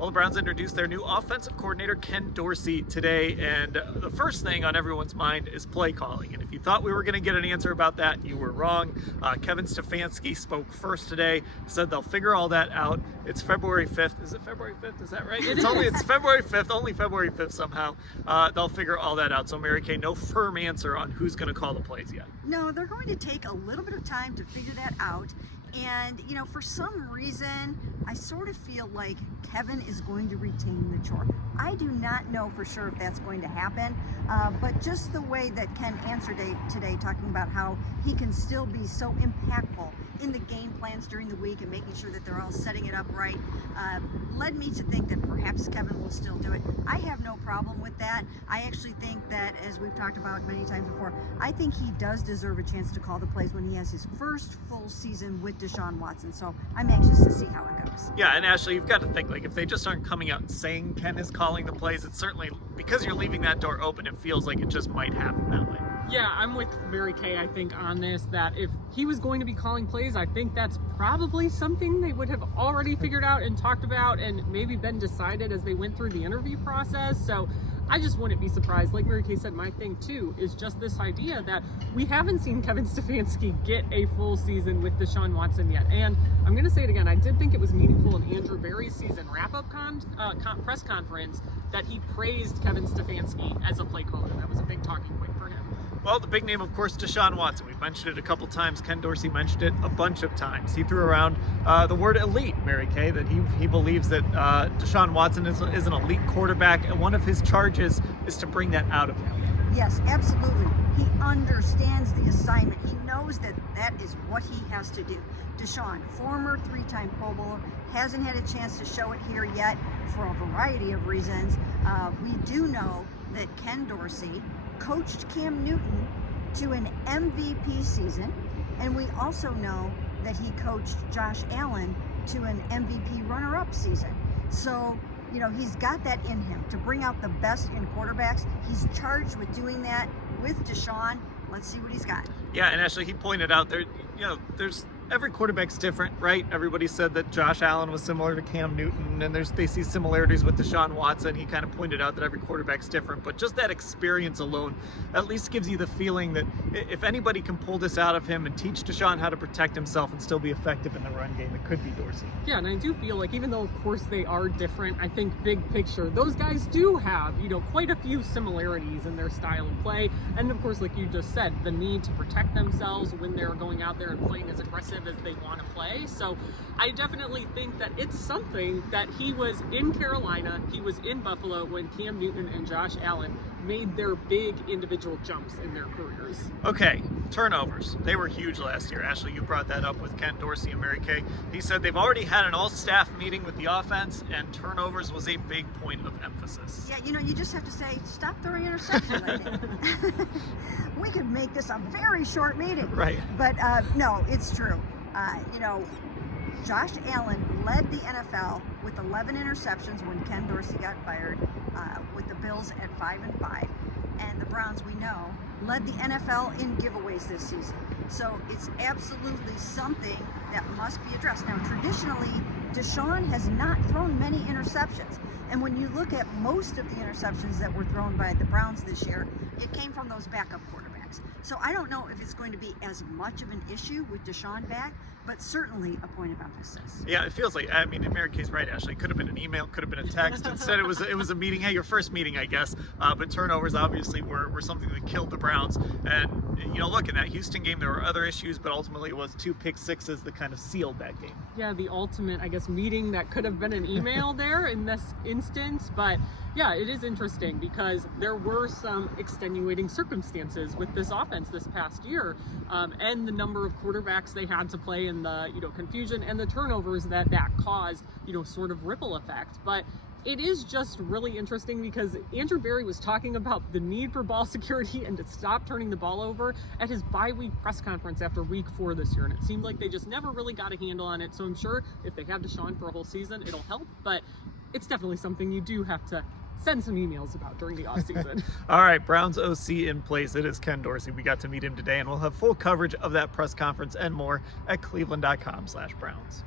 Well, the Browns introduced their new offensive coordinator, Ken Dorsey, today, and the first thing on everyone's mind is play calling. And if you thought we were going to get an answer about that, you were wrong. Kevin Stefanski spoke first today, said they'll figure all that out. It's February 5th. Is it February 5th? Is that right? It's February 5th, only February 5th somehow. They'll figure all that out. So, Mary Kay, no firm answer on who's going to call the plays yet. No, they're going to take a little bit of time to figure that out. And, you know, for some reason, I sort of feel like Kevin is going to retain the chore. I do not know for sure if that's going to happen, but just the way that Ken answered today, talking about how he can still be so impactful in the game plans during the week and making sure that they're all setting it up right, led me to think that perhaps Kevin will still do it. I have no problem with that. I actually think that, as we've talked about many times before, I think he does deserve a chance to call the plays when he has his first full season with Deshaun Watson. So I'm anxious to see how it goes. Yeah, and Ashley, you've got to think, like, if they just aren't coming out and saying Ken is calling the plays, it's certainly, because you're leaving that door open, it feels like it just might happen that way. Yeah, I'm with Mary Kay, I think, on this, that if he was going to be calling plays, I think that's probably something they would have already figured out and talked about and maybe been decided as they went through the interview process. So I just wouldn't be surprised. Like Mary Kay said, my thing too is just this idea that we haven't seen Kevin Stefanski get a full season with Deshaun Watson yet. And I'm going to say it again, I did think it was meaningful in Andrew Berry's season wrap-up press conference that he praised Kevin Stefanski as a play caller. That was a big talking point for him. Well, the big name, of course, Deshaun Watson. We've mentioned it a couple times. Ken Dorsey mentioned it a bunch of times. He threw around the word elite, Mary Kay, that he believes that Deshaun Watson is an elite quarterback, and one of his charges is to bring that out of him. Yes, absolutely. He understands the assignment. He knows that that is what he has to do. Deshaun, former three-time Pro Bowler, hasn't had a chance to show it here yet for a variety of reasons. We do know that Ken Dorsey coached Cam Newton to an MVP season, and we also know that he coached Josh Allen to an MVP runner-up season. So, you know, he's got that in him to bring out the best in quarterbacks. He's charged with doing that with Deshaun. Let's see what he's got. Yeah, and actually he pointed out there, you know, there's every quarterback's different, right? Everybody said that Josh Allen was similar to Cam Newton, and they see similarities with Deshaun Watson. He kind of pointed out that every quarterback's different, but just that experience alone at least gives you the feeling that if anybody can pull this out of him and teach Deshaun how to protect himself and still be effective in the run game, it could be Dorsey. Yeah, and I do feel like, even though of course they are different, I think big picture, those guys do have, you know, quite a few similarities in their style of play. And of course, like you just said, the need to protect themselves when they're going out there and playing as aggressive as they want to play. So I definitely think that it's something that he was in Carolina, he was in Buffalo when Cam Newton and Josh Allen made their big individual jumps in their careers. Okay, turnovers. They were huge last year. Ashley, you brought that up with Ken Dorsey and Mary Kay. He said they've already had an all-staff meeting with the offense, and turnovers was a big point of emphasis. Yeah, you know, you just have to say, stop throwing interceptions, I think. We could make this a very short meeting. Right. But no, it's true. You know, Josh Allen led the NFL with 11 interceptions when Ken Dorsey got fired, with the Bills at 5-5. And the Browns, we know, led the NFL in giveaways this season. So it's absolutely something that must be addressed. Now, traditionally, Deshaun has not thrown many interceptions. And when you look at most of the interceptions that were thrown by the Browns this year, it came from those backup quarterbacks. So I don't know if it's going to be as much of an issue with Deshaun back, but certainly a point of emphasis. Yeah, it feels like, I mean, in Mary Kay's right, Ashley. Could have been an email, could have been a text. Instead, it was a meeting. Hey, your first meeting, I guess. But turnovers obviously were something that killed the Browns. And, you know, look, in that Houston game, there were other issues, but ultimately it was 2 pick sixes that kind of sealed that game. Yeah, the ultimate, I guess, meeting that could have been an email there in this instance. But yeah, it is interesting because there were some extenuating circumstances with this offense this past year, and the number of quarterbacks they had to play, and the, you know, confusion and the turnovers that caused, you know, sort of ripple effect. But it is just really interesting because Andrew Berry was talking about the need for ball security and to stop turning the ball over at his bye-week press conference after week 4 this year, and it seemed like they just never really got a handle on it. So I'm sure if they have Deshaun for a whole season, it'll help, but it's definitely something you do have to send some emails about during the offseason. All right, Browns OC in place. It is Ken Dorsey. We got to meet him today, and we'll have full coverage of that press conference and more at cleveland.com/Browns.